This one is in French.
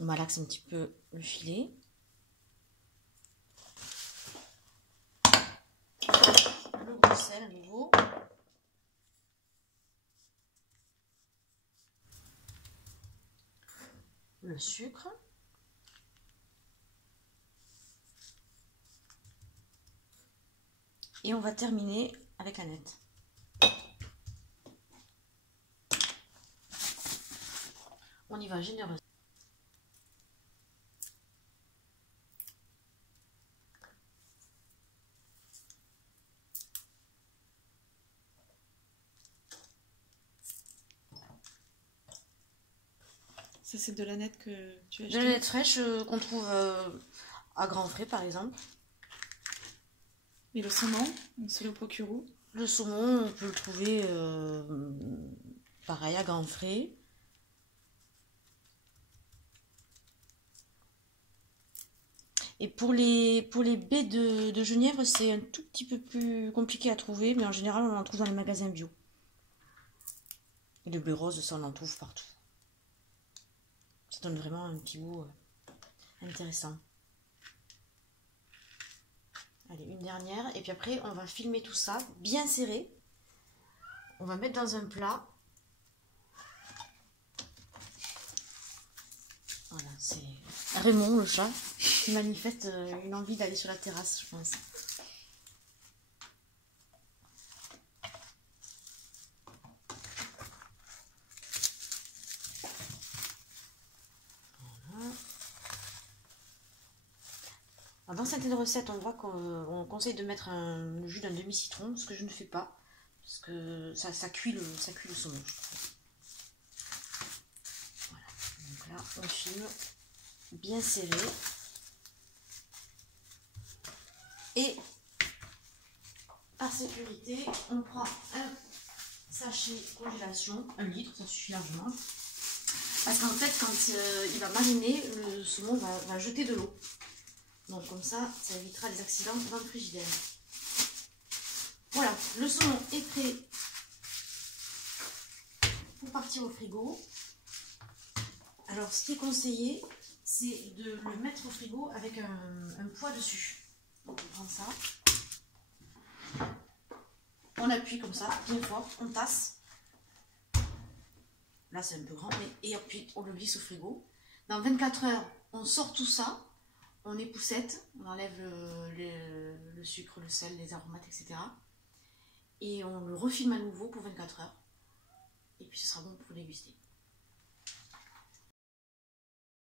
On malaxe un petit peu le filet. Le gros sel à nouveau. Le sucre. Et on va terminer avec la nette. On y va généreusement. Ça, c'est de la nette que tu as De acheté. la nette fraîche qu'on trouve à Grand Frais, par exemple. Et le saumon, on se le procure où? Le saumon, on peut le trouver pareil à Grand Frais. Et pour les baies de genièvre, c'est un tout petit peu plus compliqué à trouver, mais en général, on en trouve dans les magasins bio. Et le bleu rose, ça, on en trouve partout. Ça donne vraiment un petit goût intéressant. Allez, une dernière. Et puis après, on va filmer tout ça, bien serré. On va mettre dans un plat. Voilà, c'est Raymond, le chat, qui manifeste une envie d'aller sur la terrasse, je pense. Voilà. Alors, dans certaines recettes, on voit qu'on conseille de mettre le jus d'un demi-citron, ce que je ne fais pas, parce que ça cuit le saumon, je trouve. Voilà, donc là, on filme bien serré. Et par sécurité, on prend un sachet congélation, 1 litre, ça suffit largement. Parce qu'en fait, quand il va mariner, le saumon va jeter de l'eau. Donc comme ça évitera les accidents dans le frigidaire. Voilà, le saumon est prêt pour partir au frigo. Alors ce qui est conseillé, c'est de le mettre au frigo avec un poids dessus. Donc on prend ça. On appuie comme ça, bien fort, on tasse. Là c'est un peu grand, mais et puis on le glisse au frigo. Dans 24 heures, on sort tout ça, on époussette, on enlève le sucre, le sel, les aromates, etc. Et on le refilme à nouveau pour 24 heures. Et puis ce sera bon pour déguster.